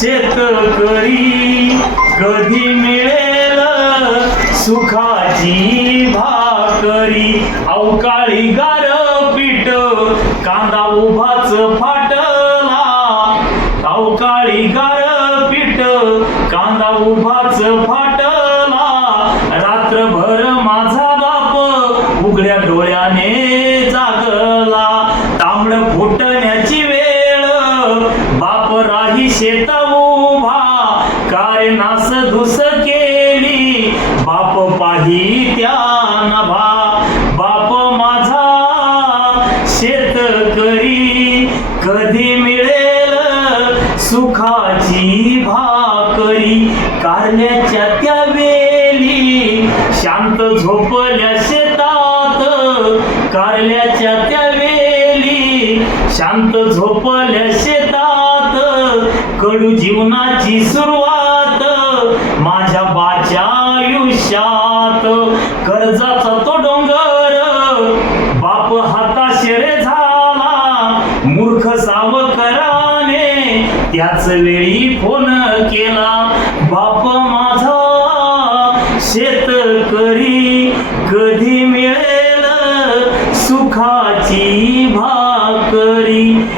शेतकरी कधी मिळेल सुखाची भाकरी? अवकाळी गार पीठ कांदा उभाच फाटला. अवकाळी गार पीठ कांदा उभाच फाटला. रात्रभर माझा बाप उघड्या डोळ्याने जागला. तांबड फुटण्याची वेळ बाप राही शेता नास धुस केली. बाप पाही त्या नभा. बाप माझा शेतकरी कधी मिळेल सुखाची भाकरी. कारल्याच्या त्या वेली. शांत झोपल्या शेतात. कारल्याच्या त्या वेली. शांत झोपल्या शेतात. कडू जीवनाची सुरुवात माझ्या बाच्या आयुष्यात. कर्जाचा तो डोंगर बाप हाताशेरे झाला. मूर्ख सावकराने त्याच वेळी फोन केला. बाप माझा शेतकरी कधी मिळेल? सुखाची भाकरी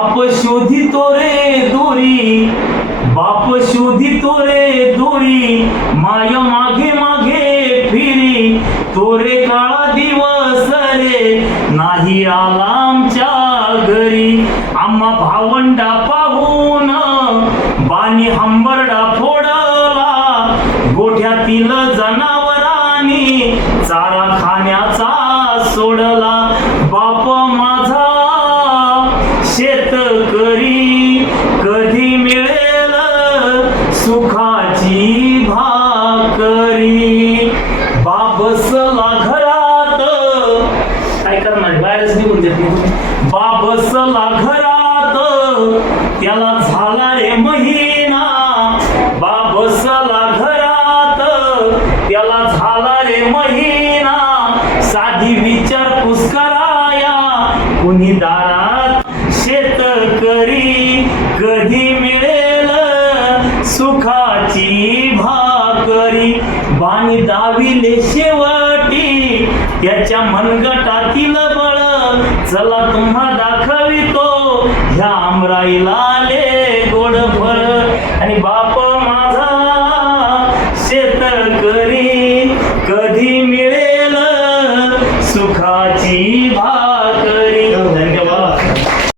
बाप शोधितो रे दोरी बाप शोधितो रे दोरी माय मागे मागे फिरी तोरे काळा दिवस रे नाही आला आमच्या घरी. आम्हा भावंडा पाहून बाणी हंबरडा फोडला. गोठ्यातील जनावरांनी चारा खाण्याचा सोडला. बाबसला घरात त्याला झाला रे महिना. बाबसला घरात त्याला झाला रे महिना. साधी विचार पुस्कराया कुणी दारात शेत करी कधी मिळेल सुखाची भाकरी. बाणी दाविले शेवटी त्याच्या मनगटातील बळ. चला तुम्हा आईला आले गोड फळ. आणि बाप माझा शेत करी कधी मिळेल सुखाची भा